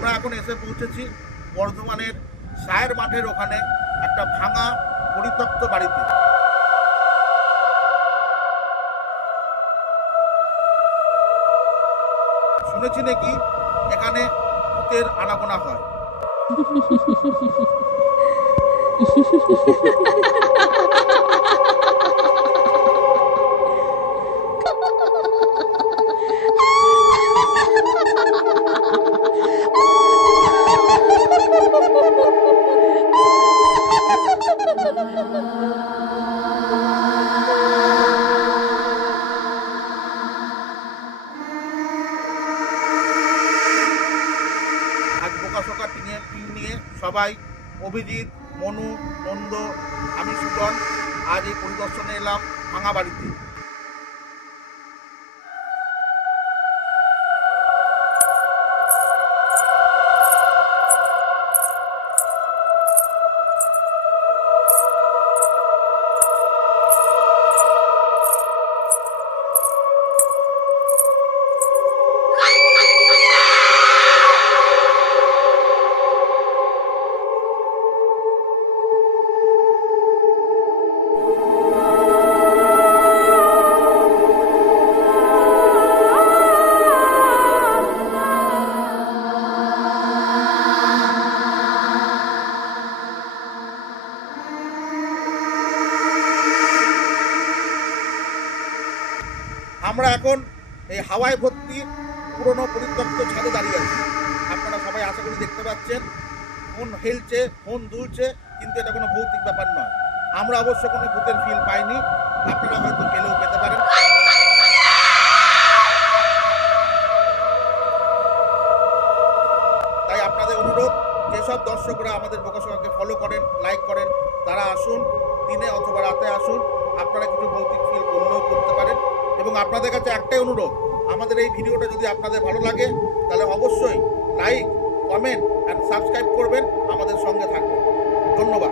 আমরা এখন এসে পৌঁছেছি বর্ধমানের সায়ের মাঠের ওখানে একটা ভাঙা পরিত্যক্ত বাড়িতে। শুনেছি নাকি এখানে ভূতের আনাগোনা হয়। আজ বোকাশোকা টিম নিয়ে সবাই, অভিজিৎ, মনু, নন্দ, আমি সুজন, আজ এই পরিদর্শনে এলাম ভাঙা বাড়িতে। আমরা এখন এই হাওয়ায় ভর্তি পুরনো পরিত্যক্ত ছাদে দাঁড়িয়ে আছি। আপনারা সবাই আশা করি দেখতে পাচ্ছেন, ফোন হেলছে, ফোন দুলছে, কিন্তু এটা কোনো ভৌতিক ব্যাপার নয়। আমরা অবশ্য কোনো ভূতের ফিল পাইনি, আপনারা হয়তো পেলেও পেতে পারেন। তাই আপনাদের অনুরোধ, যেসব দর্শকরা আমাদের বোকাশোকাকে ফলো করেন, লাইক করেন, তারা আসুন, দিনে অথবা রাতে আসুন। আপনারা কিছু ভৌতিক ফিল করলেও করতে পারেন। এবং আপনাদের কাছে একটাই অনুরোধ, আমাদের এই ভিডিওটা যদি আপনাদের ভালো লাগে তাহলে অবশ্যই লাইক, কমেন্ট অ্যান্ড সাবস্ক্রাইব করবেন, আমাদের সঙ্গে থাকবেন। ধন্যবাদ।